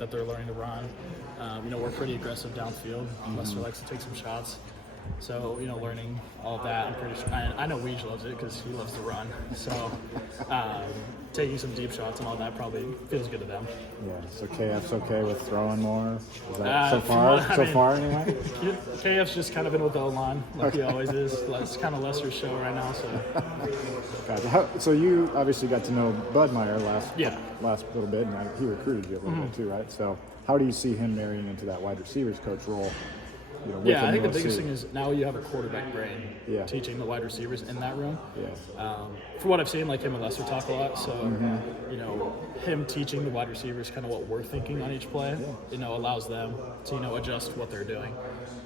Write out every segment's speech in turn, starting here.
that they're learning to run. We're pretty aggressive downfield. Lester likes to take some shots. So, learning all of that, I'm pretty sure. I know Weege loves it because he loves to run. So, taking some deep shots and all that probably feels good to them. Yeah, so KF's okay with throwing more? Is that so far anyway? KF's just kind of been with the O-line, like he always is. It's kind of Lester's show right now. So, gotcha. So you obviously got to know Bud Meyer last little bit, and he recruited you a little bit too, right? So how do you see him marrying into that wide receivers coach role? I think the biggest thing is now you have a quarterback brain teaching the wide receivers in that room. Yeah. For what I've seen, like him and Lester talk a lot. So, him teaching the wide receivers kind of what we're thinking on each play, allows them to, adjust what they're doing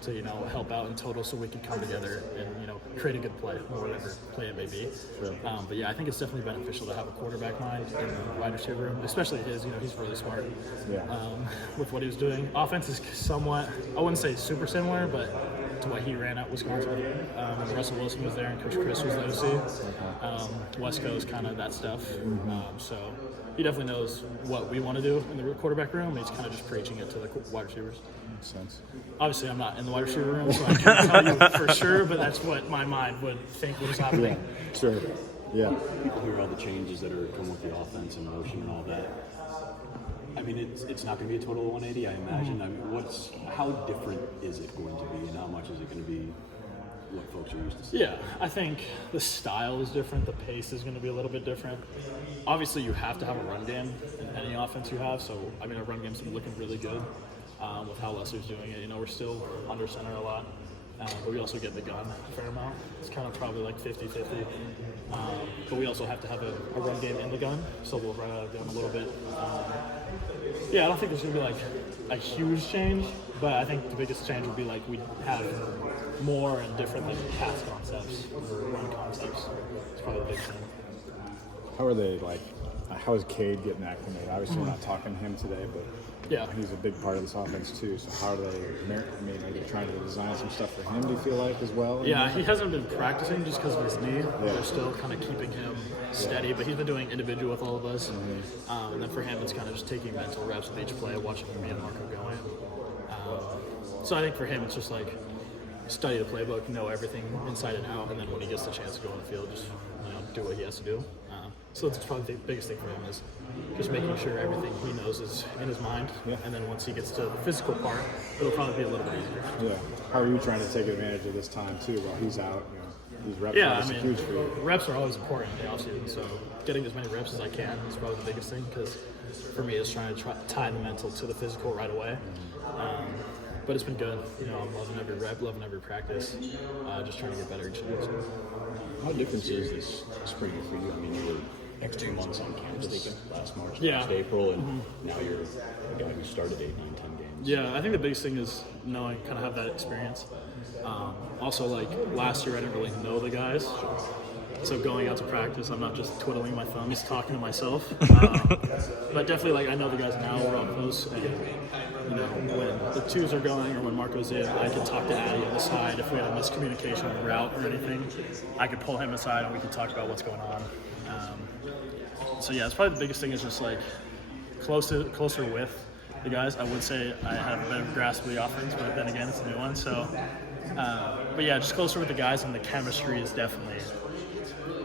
to, help out in total so we can come together and, create a good play or whatever play it may be. Sure. But I think it's definitely beneficial to have a quarterback mind in the wide receiver room, especially his, he's really smart with what he was doing. Offense is somewhat, I wouldn't say super similar, but to what he ran at Wisconsin. When Russell Wilson was there and Coach Chris was the OC. West Coast, kind of that stuff. So he definitely knows what we want to do in the quarterback room, and he's kind of just preaching it to the wide receivers. Makes sense. Obviously, I'm not in the wide receiver room, so I can't tell you for sure, but that's what my mind would think was happening. Yeah, sure. Yeah. People hear all the changes that are come with the offense and motion and all that. I mean, it's not going to be a total 180, I imagine. I mean, how different is it going to be, and how much is it going to be what folks are used to seeing? Yeah, I think the style is different. The pace is going to be a little bit different. Obviously, you have to have a run game in any offense you have. So, our run game's been looking really good with how Lester's doing it. We're still under center a lot, but we also get the gun a fair amount. It's kind of probably like 50-50. But we also have to have a run game in the gun, so we'll run out of gun a little bit. I don't think there's going to be like a huge change, but I think the biggest change would be like we have more and different like pass concepts or run concepts. It's probably the big thing. How are they how is Cade getting acclimated? Obviously, we're not talking to him today, but he's a big part of this offense too. So how are they? Are they trying to design some stuff for him? Do you feel like as well? Yeah, he hasn't been practicing just because of his knee. Yeah. They're still kind of keeping him steady, but he's been doing individual with all of us. And then for him, it's kind of just taking mental reps with each play, watching me and Marco going. So I think for him, it's just like study the playbook, know everything inside and out, and then when he gets the chance to go on the field, just do what he has to do. So that's probably the biggest thing for him is just making sure everything he knows is in his mind. Yeah. And then once he gets to the physical part, it'll probably be a little bit easier. Yeah. How are you trying to take advantage of this time too while he's out? These reps are huge for you. Reps are always important in the offseason, so getting as many reps as I can is probably the biggest thing because for me it's trying to tie the mental to the physical right away. But it's been good. I'm loving every rep, loving every practice, just trying to get better each day. How different is this spring for you? I mean, you were 2 months on campus last March, last April, and now you're a guy who started 8, 9, 10 games. Yeah, I think the biggest thing is knowing, kind of have that experience. Also, like last year, I didn't really know the guys. So going out to practice, I'm not just twiddling my thumbs, talking to myself. But definitely, I know the guys now. We're up close, and when the twos are going or when Marco's in, I can talk to Addy on the side. If we had a miscommunication on the route or anything, I could pull him aside and we can talk about what's going on. It's probably the biggest thing is just closer with the guys. I would say I have a better grasp of the offense, but then again, it's a new one. So, just closer with the guys, and the chemistry is definitely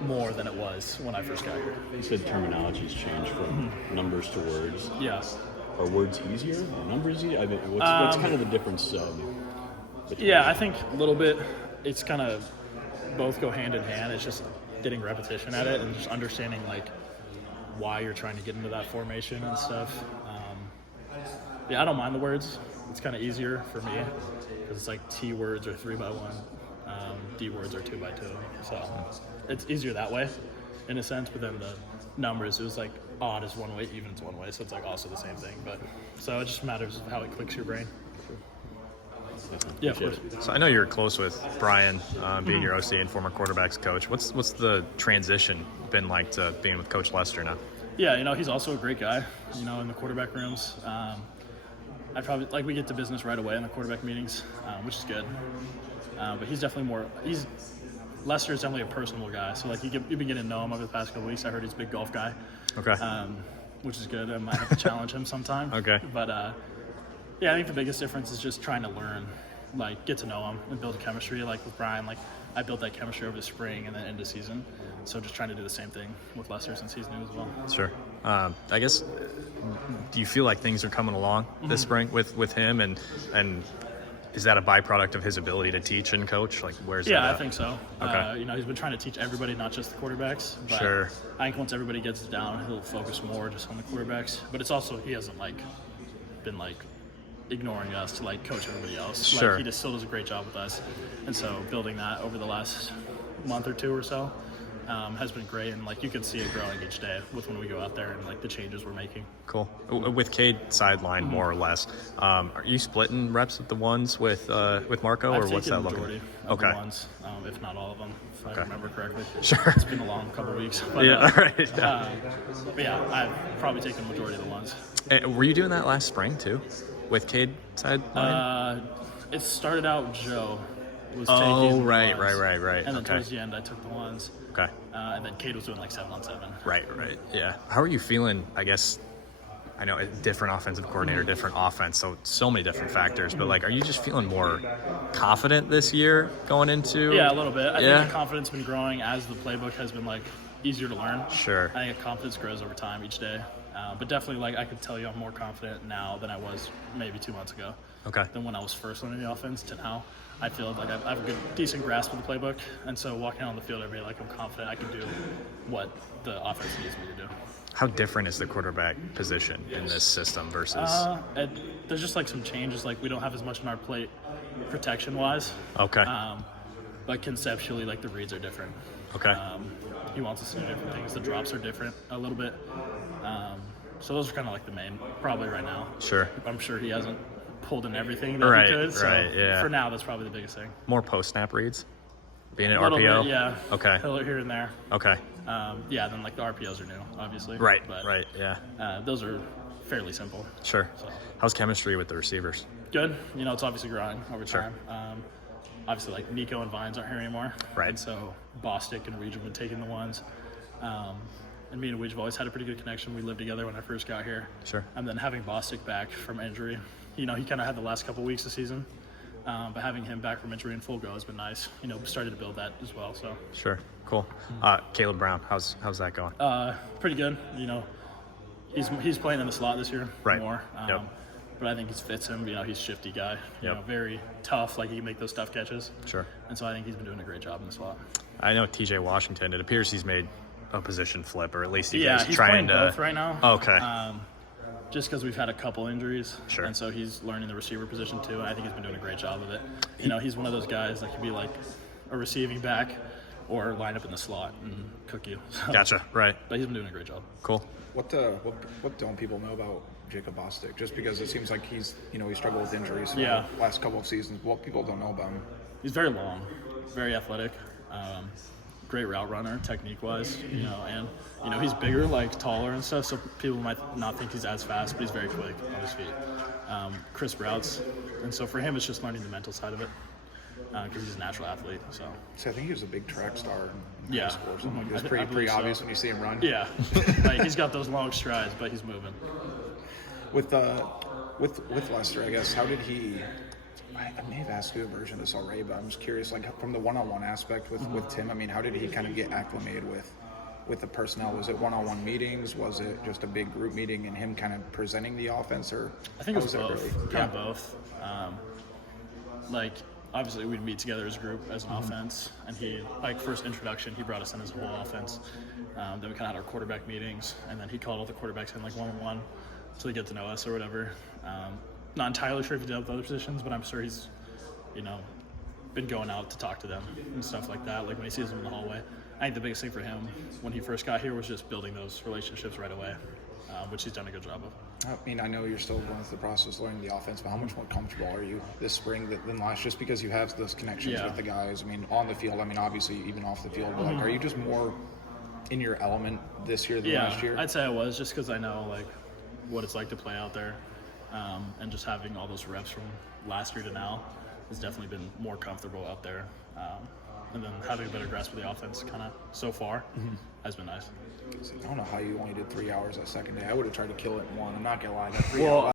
more than it was when I first got here. You said terminology's changed from numbers to words. Yeah. Are words easier? Are numbers easier? I mean, what's kind of the difference? I think a little bit. It's kind of both go hand in hand. It's just getting repetition at it and just understanding why you're trying to get into that formation and stuff. I don't mind the words. It's kind of easier for me because it's T words are 3x1, D words are 2x2. So it's easier that way in a sense. But then the numbers, it was odd is one way, even is one way. So it's also the same thing. But so it just matters of how it clicks your brain. Yeah, of course. So I know you're close with Brian, being your OC and former quarterbacks coach. What's the transition been like to being with Coach Lester now? Yeah, he's also a great guy, in the quarterback rooms. I probably, we get to business right away in the quarterback meetings, which is good. But he's definitely Lester is definitely a personable guy. So, you've been getting to know him over the past couple weeks. I heard he's a big golf guy. Okay. which is good. I might have to challenge him sometime. Okay. But yeah, I think the biggest difference is just trying to learn, like get to know him and build a chemistry. Like with Brian, like I built that chemistry over the spring and then into season. So just trying to do the same thing with Lester since he's new as well. Sure. I guess, do you feel like things are coming along this spring with him, and is that a byproduct of his ability to teach and coach? Like, where's that at? I think so. Okay. He's been trying to teach everybody, not just the quarterbacks. But Sure. I think once everybody gets it down, he'll focus more just on the quarterbacks. But it's also he hasn't been ignoring us to coach everybody else. Sure. He just still does a great job with us, and so building that over the last month or two or so has been great. And you can see it growing each day with when we go out there and the changes we're making. Cool. With Cade sideline, more or less, are you splitting reps with the ones with Marco, or what's that looking like? Of the ones, if not all of them, if I remember correctly. Sure. It's been a long couple of weeks. But, Yeah, all right. but yeah, I've probably taken the majority of the ones. Were you doing that last spring too, with Cade sideline? It started out Joe was Oh, taking right. the ones, right. And then Okay. towards the end, I took the ones. Okay. And then Cade was doing 7-on-7. Right. Yeah. How are you feeling? I guess I know a different offensive coordinator, different offense, so many different factors. But are you just feeling more confident this year going into? Yeah, a little bit. I Yeah. think the confidence has been growing as the playbook has been easier to learn. Sure. I think the confidence grows over time each day. But definitely, I could tell you I'm more confident now than I was maybe 2 months ago. Okay. Than when I was first learning the offense to now. I feel like I have a decent grasp of the playbook, and so walking out on the field every day, I'm confident I can do what the offense needs me to do. How different is the quarterback position in this system versus? There's just some changes. We don't have as much on our plate protection-wise. Okay. But conceptually, the reads are different. Okay. He wants us to do different things. The drops are different a little bit. So those are kind of the main, probably right now. Sure. I'm sure he hasn't pulled in everything that he could. So Right, yeah. for now, that's probably the biggest thing. More post-snap reads? Being an A little RPO? bit, yeah. Okay. Here and there. Okay. Then the RPOs are new, obviously. Right, But, right, yeah. those are fairly simple. Sure. So. How's chemistry with the receivers? Good. It's obviously growing over time. Obviously, Nico and Vines aren't here anymore. Right. And so Bostic and Weege have been taking the ones. And me and Weege have always had a pretty good connection. We lived together when I first got here. Sure. And then having Bostic back from injury, he kind of had the last couple weeks of season. But having him back from injury in full go has been nice. Started to build that as well. So Sure. Cool. Caleb Brown, how's that going? pretty good. He's playing in the slot this year Right. more. Yep. But I think he fits him. He's a shifty guy. Yep. Very tough. He can make those tough catches. Sure. And so I think he's been doing a great job in the slot. I know TJ Washington, it appears he's made a position flip, or at least he's He's trying playing to. both right now. Okay. Just because we've had a couple injuries. Sure. And so he's learning the receiver position too. And I think he's been doing a great job of it. He's one of those guys that could be a receiving back or line up in the slot and cook you. So, Gotcha. Right. But he's been doing a great job. Cool. What don't people know about Jacob Bostic? Just because it seems like he's he struggled with injuries for the last couple of seasons. What people don't know about him? He's very long, very athletic, great route runner, technique-wise. And he's bigger, taller and stuff. So people might not think he's as fast, but he's very quick on his feet. Crisp routes, and so for him, it's just learning the mental side of it because he's a natural athlete. So I think he was a big track star in Yeah. high school or something. It was I pretty believe so. obvious when you see him run. yeah, he's got those long strides, but he's moving. With Lester, I guess, how did he? I may have asked you a version of this already, but I'm just curious, from the one-on-one aspect with Tim. How did he kind of get acclimated with the personnel? Was it one-on-one meetings? Was it just a big group meeting and him kind of presenting the offense, or I think it was how both. really? Kind of both. Obviously, we'd meet together as a group, as an offense, and he, first introduction, he brought us in as a whole offense. Then we kind of had our quarterback meetings, and then he called all the quarterbacks in one-on-one so they get to know us or whatever. Not entirely sure if he did with other positions, but I'm sure he's, been going out to talk to them and stuff like that, when he sees them in the hallway. I think the biggest thing for him when he first got here was just building those relationships right away, which he's done a good job of. I know you're still going through the process of learning the offense, but how much more comfortable are you this spring than last? Just because you have those connections with the guys. On the field. Obviously even off the field. But are you just more in your element this year than last year? I'd say I was, just because I know what it's like to play out there, and just having all those reps from last year to now has definitely been more comfortable out there. and then having a better grasp of the offense kind of so far has been nice. I don't know how you only did 3 hours that second day. I would have tried to kill it in one. I'm not gonna lie, that 3 Well, hours.